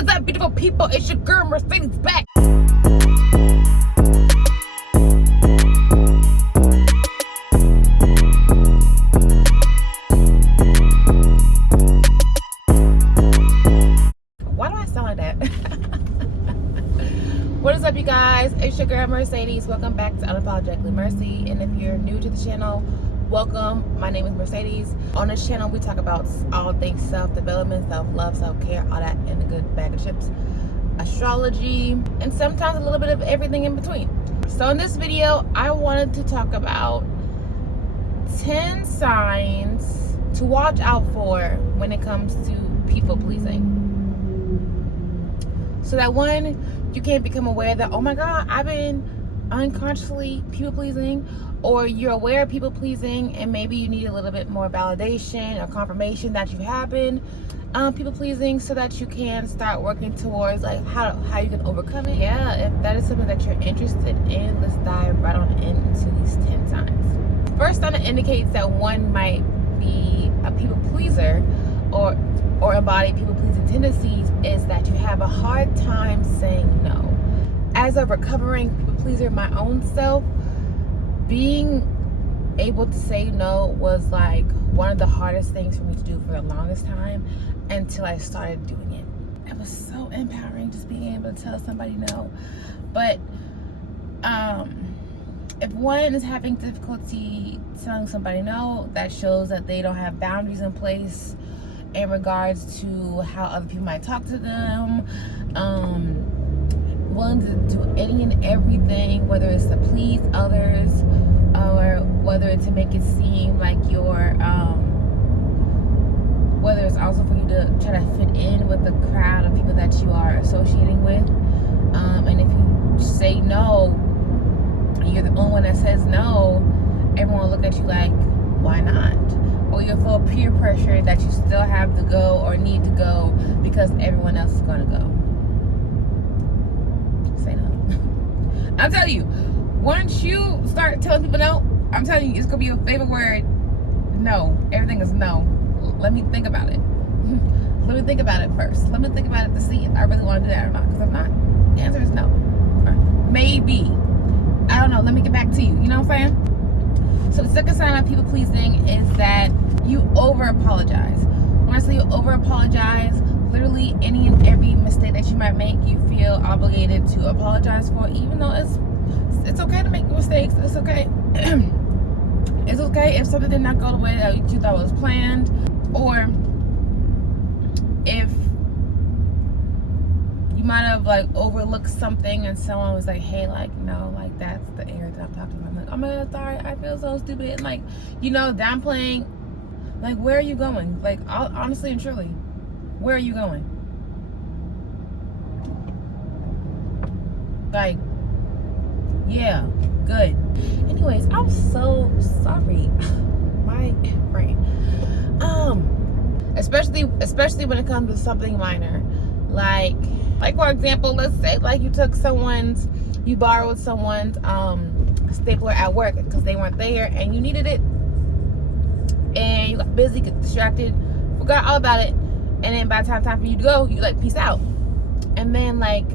What is up, beautiful people? It's your girl Mercedes back. Why do I sound like that? What is up, you guys? It's your girl Mercedes. Welcome back to Unapologetically Mercy. And if you're new to the channel, welcome. My name is Mercedes. On this channel, we talk about all things self-development, self-love, self-care, all that in the good bag of chips, astrology, and sometimes a little bit of everything in between. So in this video, I wanted to talk about 10 signs to watch out for when it comes to people pleasing. So that one, you can become aware that, oh my God, I've been unconsciously people pleasing, or you're aware of people pleasing and maybe you need a little bit more validation or confirmation that you have been people pleasing, so that you can start working towards like how you can overcome it. Yeah, if that is something that you're interested in, let's dive right on into these 10 signs. First sign that indicates that one might be a people pleaser or embody people pleasing tendencies is that you have a hard time saying no. As a recovering people pleaser, my own self, being able to say no was like one of the hardest things for me to do for the longest time until I started doing it. It was so empowering just being able to tell somebody no. But if one is having difficulty telling somebody no, that shows that they don't have boundaries in place in regards to how other people might talk to them. Willing to do any and everything, whether it's to please others or whether it's to make it seem like you're whether it's also for you to try to fit in with the crowd of people that you are associating with. And if you say no, and you're the only one that says no, everyone will look at you like, why not? Or you'll feel peer pressure that you still have to go or need to go because everyone else is going to go. Say no. I'm telling you, once you start telling people no, I'm telling you, it's going to be your favorite word. No. Everything is no. Let me think about it. Let me think about it first. Let me think about it to see if I really want to do that or not. Because if not, the answer is no. Or maybe. I don't know. Let me get back to you. You know what I'm saying? So the second sign of people pleasing is that you over apologize. When I say you over apologize, literally any and every mistake that you might make, you feel obligated to apologize for, even though it's okay to make mistakes. It's okay. It's okay if something did not go the way that you thought was planned, or if you might have like overlooked something and someone was like, hey, like, no, like that's the area that I'm talking about. I'm like, oh my God, sorry, I feel so stupid. And like, you know, downplaying, like, where are you going? Like, honestly and truly, where are you going? Like, yeah, good. Anyways, I'm so sorry. My brain. Especially when it comes to something minor. Like for example, let's say like you borrowed someone's stapler at work because they weren't there and you needed it, and you got busy, got distracted, forgot all about it, and then by the time for you to go, you like peace out. And then like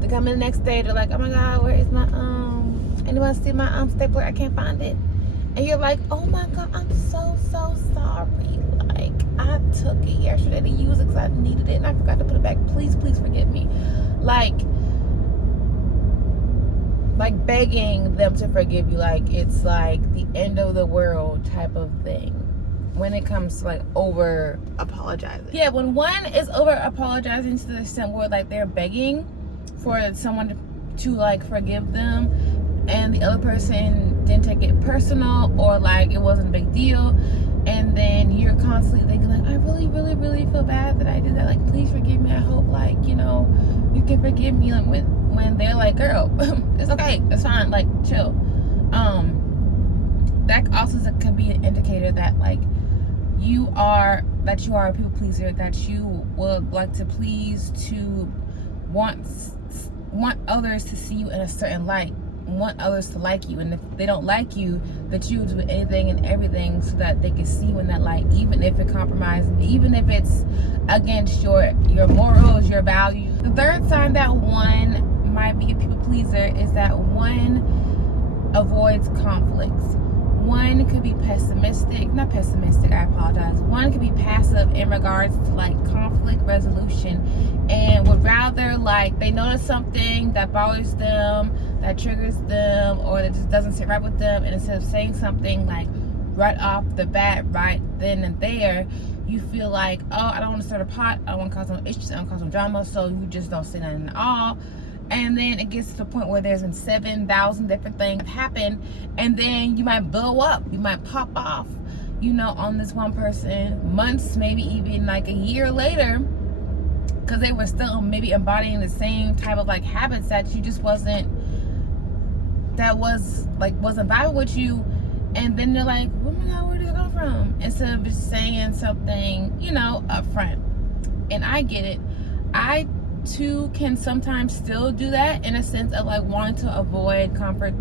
they come in the next day, they're like, oh my God, where is my anyone see my stapler? I can't find it. And you're like, oh my God, I'm so sorry. Like, I took it yesterday to use it because I needed it and I forgot to put it back. Please forgive me. Like begging them to forgive you, like it's like the end of the world type of thing when it comes to like over apologizing. Yeah, when one is over apologizing to the extent where like they're begging for someone to like forgive them, and the other person didn't take it personal, or like it wasn't a big deal, and then you're constantly thinking like, I really feel bad that I did that, like please forgive me, I hope like, you know, you can forgive me, like when they're like, girl, it's okay, it's fine, like chill. That also can be an indicator that like you are a people pleaser, that you would like to please, to want others to see you in a certain light. want others to like you, and if they don't like you, that you do anything and everything so that they can see you in that light, even if it compromises, even if it's against your morals, your values. The third sign that one might be a people pleaser is that one avoids conflicts. One could be not pessimistic, I apologize. One could be passive in regards to like conflict resolution, and would rather, like, they notice something that bothers them, that triggers them, or that just doesn't sit right with them, and instead of saying something like right off the bat, right then and there, you feel like, oh, I don't want to start a pot, I don't want to cause no issues, I don't want to cause no drama, so you just don't say nothing at all. And then it gets to the point where there's been 7,000 different things happen, and then you might blow up, you might pop off, on this one person months, maybe even like a year later, because they were still maybe embodying the same type of like habits that you just wasn't vibing with you. And then they're like, oh my God, where did it come from? Instead of just saying something, up front. And I get it. I too can sometimes still do that, in a sense of like wanting to avoid conflict,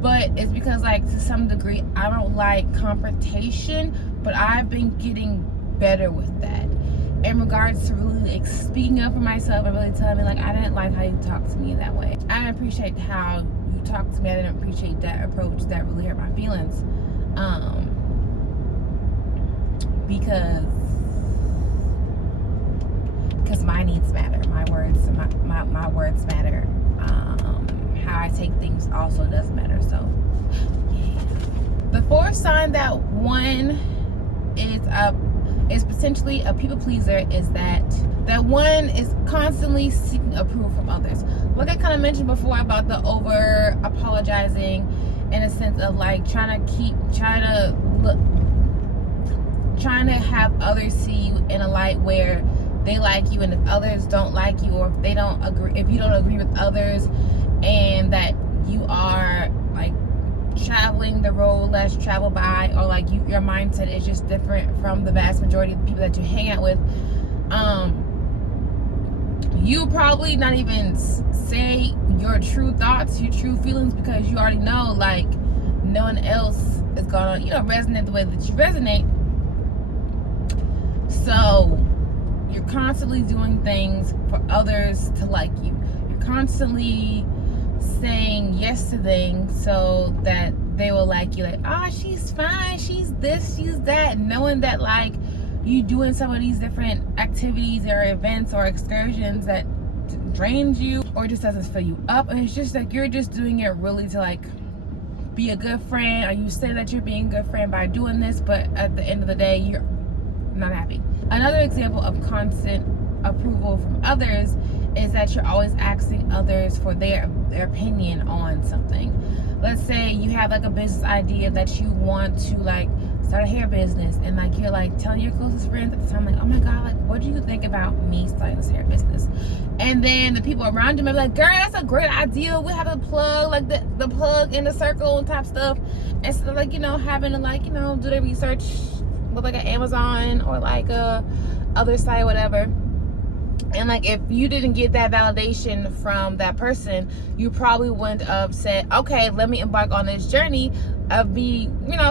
but it's because, like, to some degree I don't like confrontation, but I've been getting better with that in regards to really like speaking up for myself and really telling me, like, I didn't like how you talked to me that way, I didn't appreciate how you talked to me, I didn't appreciate that approach, that really hurt my feelings, because my needs matter, my words matter, how I take things also does matter. So yeah. The fourth sign that one is potentially a people pleaser is that one is constantly seeking approval from others. Like I kind of mentioned before about the over apologizing, in a sense of like trying to have others see you in a light where they like you, and if others don't like you, or if they don't agree, if you don't agree with others, and that you are like traveling the road less traveled by, or like your mindset is just different from the vast majority of the people that you hang out with, you probably not even say your true thoughts, your true feelings, because you already know, like, no one else is gonna resonate the way that you resonate. So you're constantly doing things for others to like you. You're constantly saying yes to things so that they will like you. Like, oh, she's fine, she's this, she's that. Knowing that, like, you doing some of these different activities or events or excursions that drains you or just doesn't fill you up. And it's just like you're just doing it really to, like, be a good friend. Or you say that you're being a good friend by doing this, but at the end of the day, you're not happy. Another example of constant approval from others is that you're always asking others for their opinion on something. Let's say you have like a business idea that you want to like start a hair business, and like you're like telling your closest friends at the time, like, oh my God, like, what do you think about me starting this hair business? And then the people around you may be like, girl, that's a great idea, we have a plug, like the plug in the circle and type stuff. Instead of like, having to like, do their research with like an Amazon or like a other site or whatever. And like, if you didn't get that validation from that person, you probably wouldn't have said, okay, let me embark on this journey of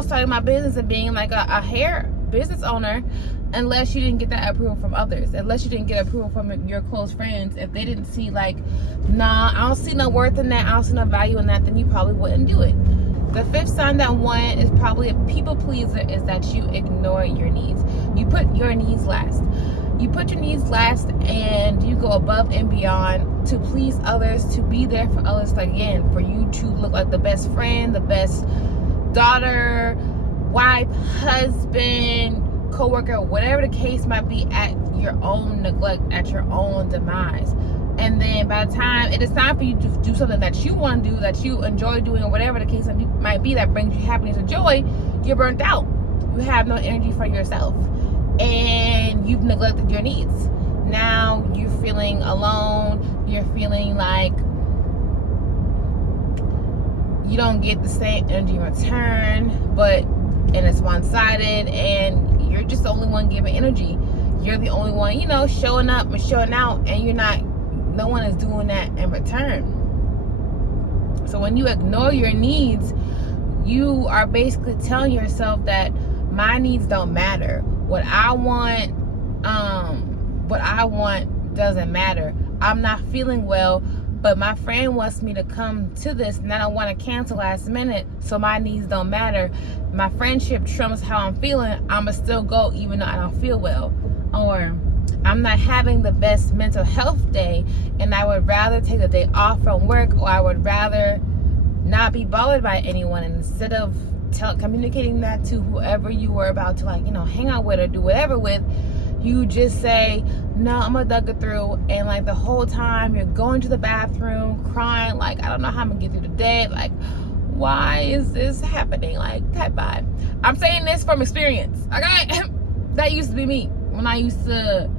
starting my business and being like a hair business owner, unless you didn't get that approval from others, unless you didn't get approval from your close friends. If they didn't see like, nah, I don't see no worth in that, I don't see no value in that, then you probably wouldn't do it. The fifth sign that one is probably a people pleaser is that you ignore your needs. You put your needs last. You put your needs last, and you go above and beyond to please others, to be there for others, again, for you to look like the best friend, the best daughter, wife, husband, co-worker, whatever the case might be, at your own neglect, at your own demise. And then by the time it is time for you to do something that you want to do, that you enjoy doing, or whatever the case might be, that brings you happiness or joy, you're burnt out. You have no energy for yourself, and you've neglected your needs. Now you're feeling alone. You're feeling like you don't get the same energy in return, and it's one-sided, and you're just the only one giving energy. You're the only one, showing up and showing out, and no one is doing that in return. So when you ignore your needs, you are basically telling yourself that my needs don't matter. What I want doesn't matter. I'm not feeling well, but my friend wants me to come to this and I don't want to cancel last minute, so my needs don't matter. My friendship trumps how I'm feeling. I'ma still go even though I don't feel well. Or I'm not having the best mental health day and I would rather take the day off from work, or I would rather not be bothered by anyone. And instead of communicating that to whoever you were about to hang out with or do whatever with, you just say, no, I'm gonna thug it through. And the whole time you're going to the bathroom crying, I don't know how I'm gonna get through the day, why is this happening, type vibe. I'm saying this from experience, okay? That used to be me when I used to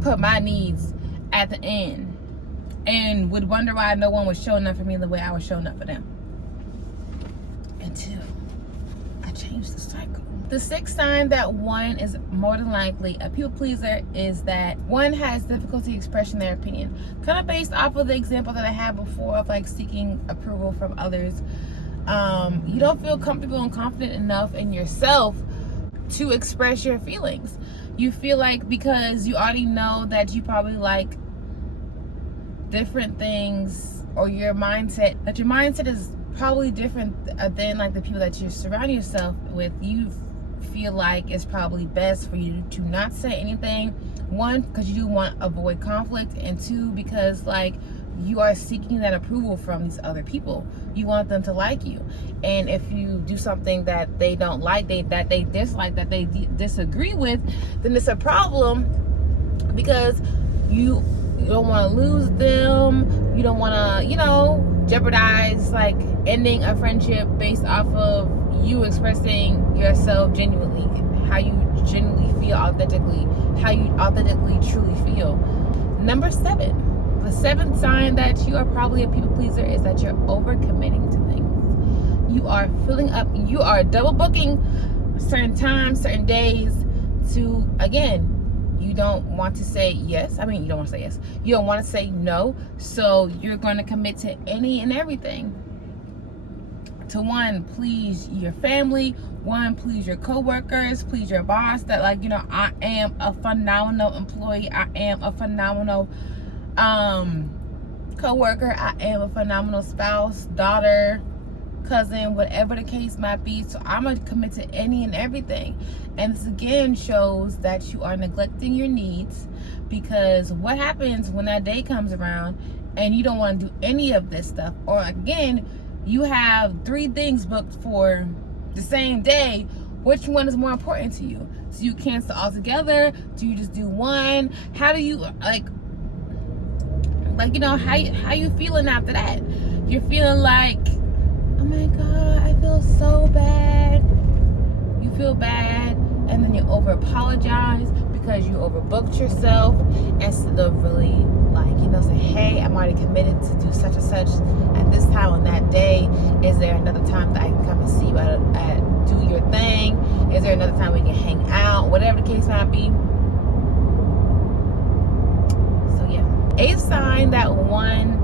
put my needs at the end and would wonder why no one was showing up for me the way I was showing up for them, until I changed the cycle. The sixth sign that one is more than likely a people pleaser is that one has difficulty expressing their opinion. Kind of based off of the example that I had before of seeking approval from others. You don't feel comfortable and confident enough in yourself to express your feelings. You feel like because you already know that you probably like different things, or your mindset is probably different than the people that you surround yourself with, you feel like it's probably best for you to not say anything. One, because you do want to avoid conflict, and two, because you are seeking that approval from these other people. You want them to like you, and if you do something that they don't like, that they dislike, that they disagree with, then it's a problem, because you don't want to lose them. You don't want to jeopardize ending a friendship based off of you expressing yourself genuinely, how you genuinely feel authentically, how you authentically truly feel. Number 7, the seventh sign that you are probably a people pleaser is that you're overcommitting to things. You are filling up, you are double booking certain times, certain days to, again, you don't want to say yes. You don't want to say yes. You don't want to say no. So you're going to commit to any and everything. To one, please your family. One, please your coworkers. Please your boss. That I am a phenomenal employee. I am a phenomenal coworker. I am a phenomenal spouse, daughter, cousin, whatever the case might be. So I'm going to commit to any and everything. And this again shows that you are neglecting your needs, because what happens when that day comes around and you don't want to do any of this stuff, or again, you have 3 things booked for the same day, which one is more important to you? Do you cancel altogether? Do you just do one? How do you how you feeling after that? You're feeling oh my God, I feel so bad. You feel bad, and then you over apologize because you overbooked yourself, instead of really say, hey, I'm already committed to do such and such at this time on that day. Is there another time that I can come and see you at do your thing? Is there another time we can hang out? Whatever the case might be. So yeah. 8th sign that one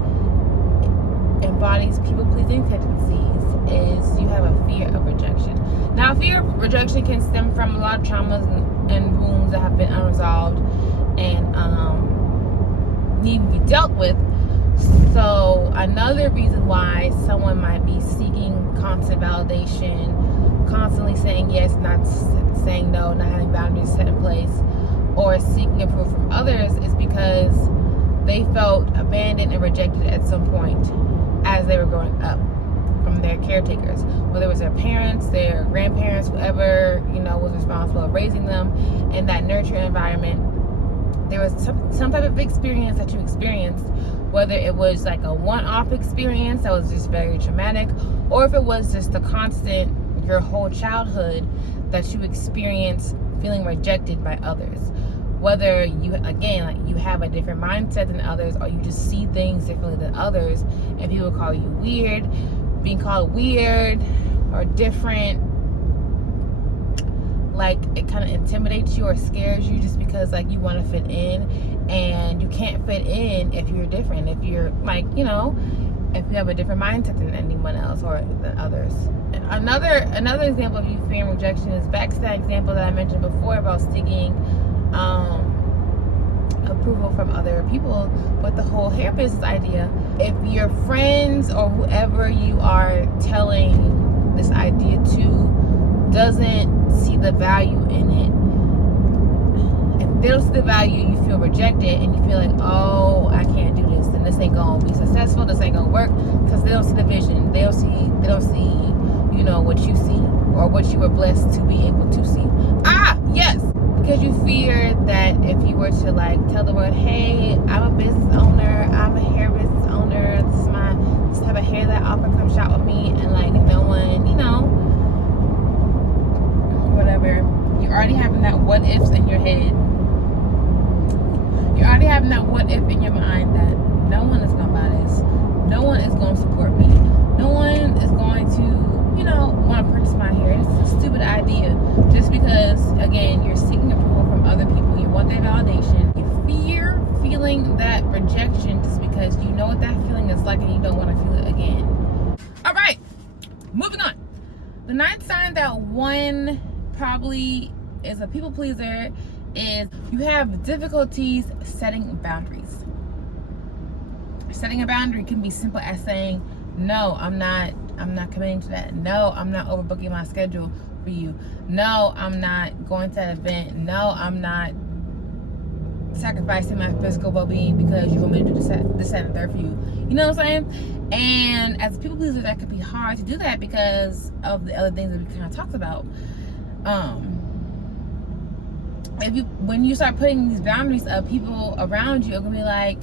embodies people-pleasing tendencies is you have a fear of rejection. Now, fear of rejection can stem from a lot of traumas and wounds that have been unresolved and need to be dealt with. So another reason why someone might be seeking constant validation, constantly saying yes, not saying no, not having boundaries set in place, or seeking approval from others, is because they felt abandoned and rejected at some point as they were growing up from their caretakers, whether it was their parents, their grandparents, whoever was responsible for raising them in that nurture environment. There was some type of experience that you experienced, whether it was a one-off experience that was just very traumatic, or if it was just a constant, your whole childhood, that you experienced feeling rejected by others. Whether you, again, you have a different mindset than others, or you just see things differently than others, and people call you weird, being called weird or different, it kind of intimidates you or scares you just because you want to fit in, and you can't fit in if you're different, if you're like, you know, if you have a different mindset than anyone else or than others. And another example of you fearing rejection is back to that example that I mentioned before about seeking approval from other people with the whole hair business idea. If your friends or whoever you are telling this idea to doesn't see the value in it, if they don't see the value, you feel rejected and you feel like, oh, I can't do this, then this ain't gonna be successful, this ain't gonna work, because they don't see the vision, they don't see, you know, what you see or what you were blessed to be able to see. Yes, because you fear that if you were to like tell the world, hey, I'm a business owner, I'm a hair business owner, this type of hair that I offer, come shop with me, and like no one, you know, whatever, you're already having that what ifs in your head. You're already having that what if in your mind that no one is gonna buy this, no one is gonna support me, no one is going to, you know, want to purchase my hair. It's a stupid idea, just because again you're seeking approval from other people, you want that validation, you fear feeling that rejection just because you know what that feeling is like and you don't want to feel it again. All right, moving on. The ninth sign that one probably is a people pleaser is you have difficulties setting boundaries. Setting a boundary can be simple as saying, no, I'm not committing to that. No, I'm not overbooking my schedule for you. No, I'm not going to that event. No, I'm not sacrificing my physical well-being because you want me to do this, that, and third for you. You know what I'm saying? And as a people pleaser, that could be hard to do that because of the other things that we kind of talked about. When you start putting these boundaries up, people around you are gonna be like,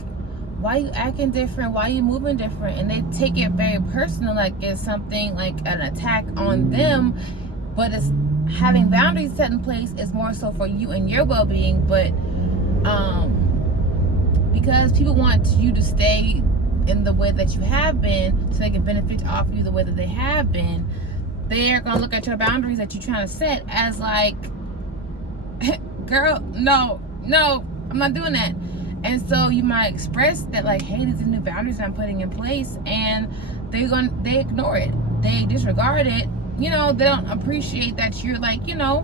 why you acting different? Why you moving different? And they take it very personal, like it's something like an attack on them. But it's having boundaries set in place is more so for you and your well-being. But because people want you to stay in the way that you have been, so they can benefit off you the way that they have been, they're gonna look at your boundaries that you're trying to set as like, girl, no, I'm not doing that. And so you might express that like, hey, these are new boundaries I'm putting in place, and they ignore it, they disregard it. You know, they don't appreciate that you're like, you know,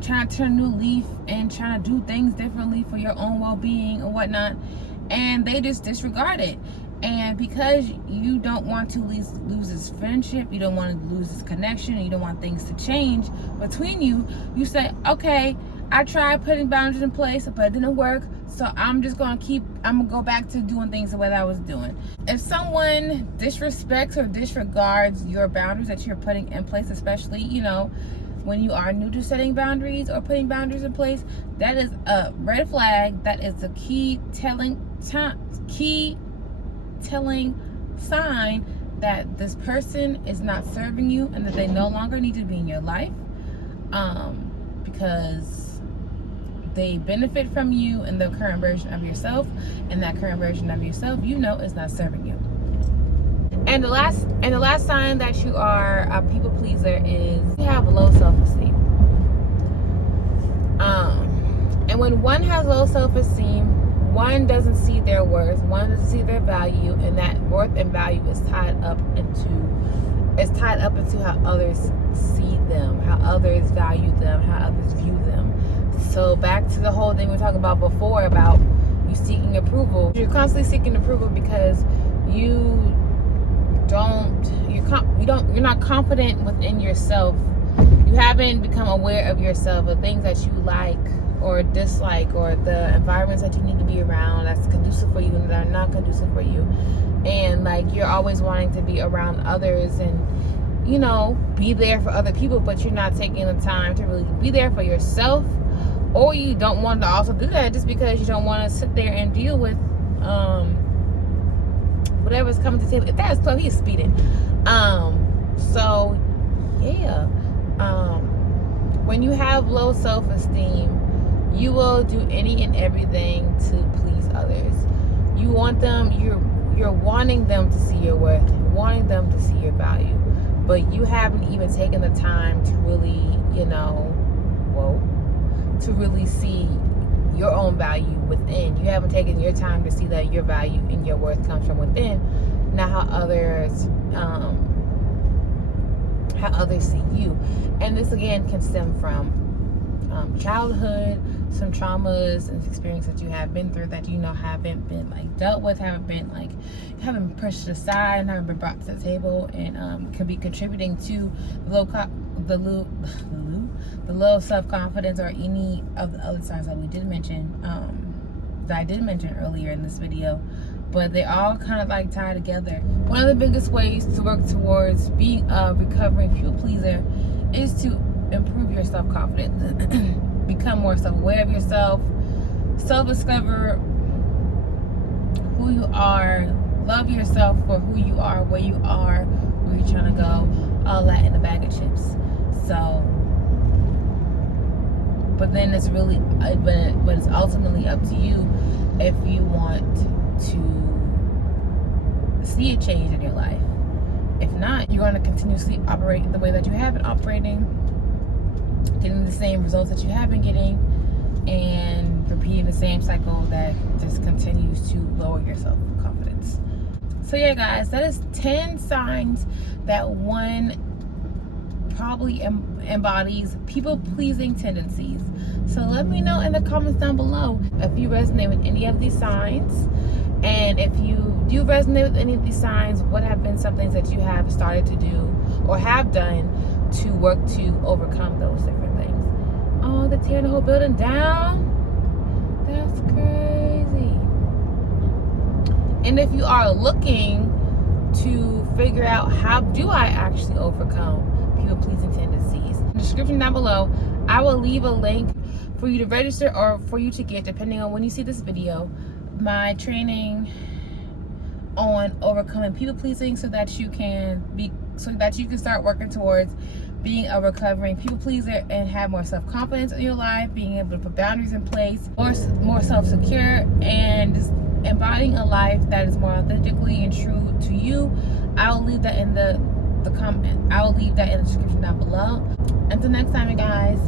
trying to turn a new leaf and trying to do things differently for your own well-being and whatnot, and they just disregard it. And because you don't want to lose this friendship, you don't want to lose this connection, you don't want things to change between you, you say, okay, I tried putting boundaries in place, but it didn't work, so I'm gonna go back to doing things the way that I was doing. If someone disrespects or disregards your boundaries that you're putting in place, especially, you know, when you are new to setting boundaries or putting boundaries in place, that is a red flag. That is a key telling sign that this person is not serving you and that they no longer need to be in your life, because they benefit from you and the current version of yourself, and that current version of yourself, you know, is not serving you. And the last sign that you are a people pleaser is you have low self-esteem. And when one has low self-esteem, one doesn't see their worth, one doesn't see their value, and that worth and value is tied up into how others see them, how others value them, how others view them. So back to the whole thing we were talking about before about you seeking approval. You're constantly seeking approval because you're not confident within yourself. You haven't become aware of yourself, the things that you like or dislike, or the environments that you need to be around that's conducive for you and that are not conducive for you. And like you're always wanting to be around others and, you know, be there for other people, but you're not taking the time to really be there for yourself. Or you don't want to also do that just because you don't want to sit there and deal with whatever's coming to the table. If that is 12, he is speeding. So yeah, when you have low self-esteem, you will do any and everything to please others. You want them, you're wanting them to see your worth, you're wanting them to see your value, but you haven't even taken the time to really, you know, to really see your own value within. You haven't taken your time to see that your value and your worth comes from within, not how others see you. And this again can stem from childhood, some traumas and experiences that you have been through that haven't been like dealt with, haven't been pushed aside, and haven't been brought to the table, and could be contributing to the low self-confidence or any of the other signs that we did mention, that I did mention earlier in this video. But they all kind of like tie together. One of the biggest ways to work towards being a recovering people pleaser is to improve your self-confidence, become more self-aware of yourself, self-discover who you are, love yourself for who you are, where you're trying to go, all that in a bag of chips. So, but then it's really, but it's ultimately up to you if you want to see a change in your life. If not, you're going to continuously operate the way that you have been operating, getting the same results that you have been getting, and repeating the same cycle that just continues to lower your self-confidence. So yeah, guys, that is 10 signs that one probably embodies people-pleasing tendencies. So let me know in the comments down below if you resonate with any of these signs. And if you do resonate with any of these signs, what have been some things that you have started to do or have done to work to overcome those different things? Oh, they're tearing the whole building down? That's crazy. And if you are looking to figure out how do I actually overcome people-pleasing tendencies, in the description down below, I will leave a link for you to register or for you to get, depending on when you see this video, my training on overcoming people-pleasing so that you can start working towards being a recovering people-pleaser and have more self-confidence in your life, being able to put boundaries in place, more self-secure, and just embodying a life that is more authentically and true to you. I'll leave that in the description down below. Until next time, you guys.